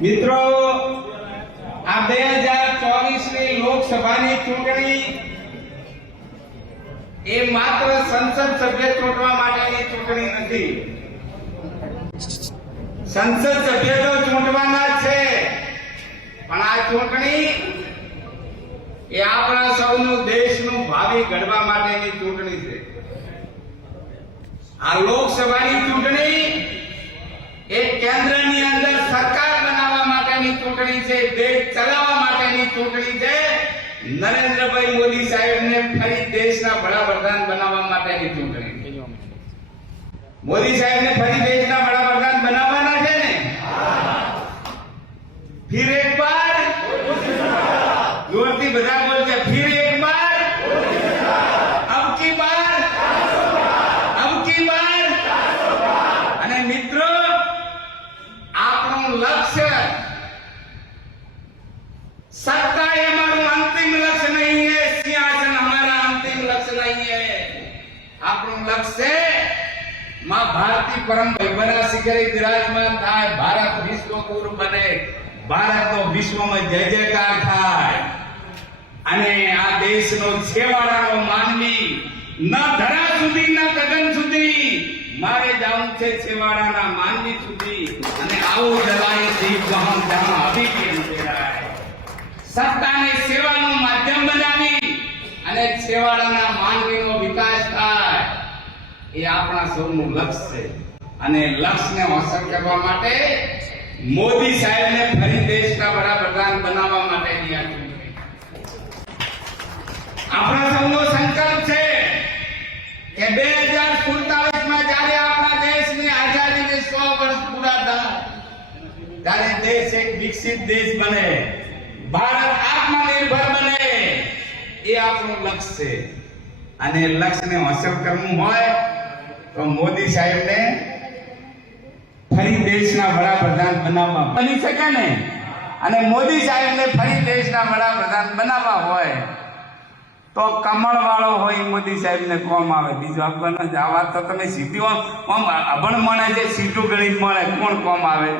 મિત્રો, આ બે હજાર ચોવીસની લોકસભાની ચૂંટણી એ માત્ર સંસદ સભ્ય ચૂંટવા માટેની ચૂંટણી નથી. સંસદ સભ્ય તો ચૂંટવાના છે. પણ આ ચૂંટણી એ આપણા સૌનું દેશનું ભાવિ ઘડવા માટેની ચૂંટણી છે. આ લોકસભાની ચૂંટણી એ કેન્દ્રની ચૂંટણી છે, દેશ ચલાવવા માટેની ચૂંટણી છે. નરેન્દ્રભાઈ મોદી સાહેબને ફરી દેશના વડાપ્રધાન બનાવવા માટેની ચૂંટણી મોદી સાહેબને ફરી દેશના વડાપ્રધાન બનાવવાના છે ને? ફિર એક બાર જોરથી બધા બોલશે, ફિર એક બાર અબ કી બાર? અબ આપણું માં ભારતી પરમ વૈભવના શિખરે વિરાજમાન થાય, ભારત વિશ્વ ગુરુ બને, ભારતનો વિશ્વમાં જય જયકાર થાય. અને આ દેશનો છેવાડાનો માનવી ન ધરા સુધી, ન ગગન સુધી, મારે જવું છે છેવાડાના માનવી સુધી. અને આવું જલાય દીપ વહન જહાં અભી કે અંધેરાય સત્તાને સેવાનું માધ્યમ બનાવી અને છેવાડાના માનવીનો વિકાસ થાય. એ આપણા સૌનું લક્ષ્ય છે. અને લક્ષ્યને હાંસલ કરવા માટે મોદી સાહેબને ફરી દેશના વડાપ્રધાન બનાવવા ચૂંટણી આપણા સૌનો સંકલ્પ છે કે બે હજાર સુડતાલીસમાં જયારે આપણા દેશની આઝાદીને સો વર્ષ પૂરા થાય, ત્યારે દેશ એક વિકસિત દેશ બને. ભારત આત્મનિર્ભર બને. એ આપણું લક્ષ્ય છે. અને લક્ષ્યને હાંસલ કરવું હોય તો મોદી સાહેબને ફરી દેશના વડાપ્રધાન બનાવવા બની શકે ને? અને મોદી સાહેબને ફરી દેશના વડાપ્રધાન બનાવવા હોય, તો કમળ વાળો હોય મોદી સાહેબને કોમ આવે. બીજું આપણને જ આ વાત તો તમે સીધી આમ અભણ મળે છે સીધું ગણિત મળે, કોણ કોમ આવે?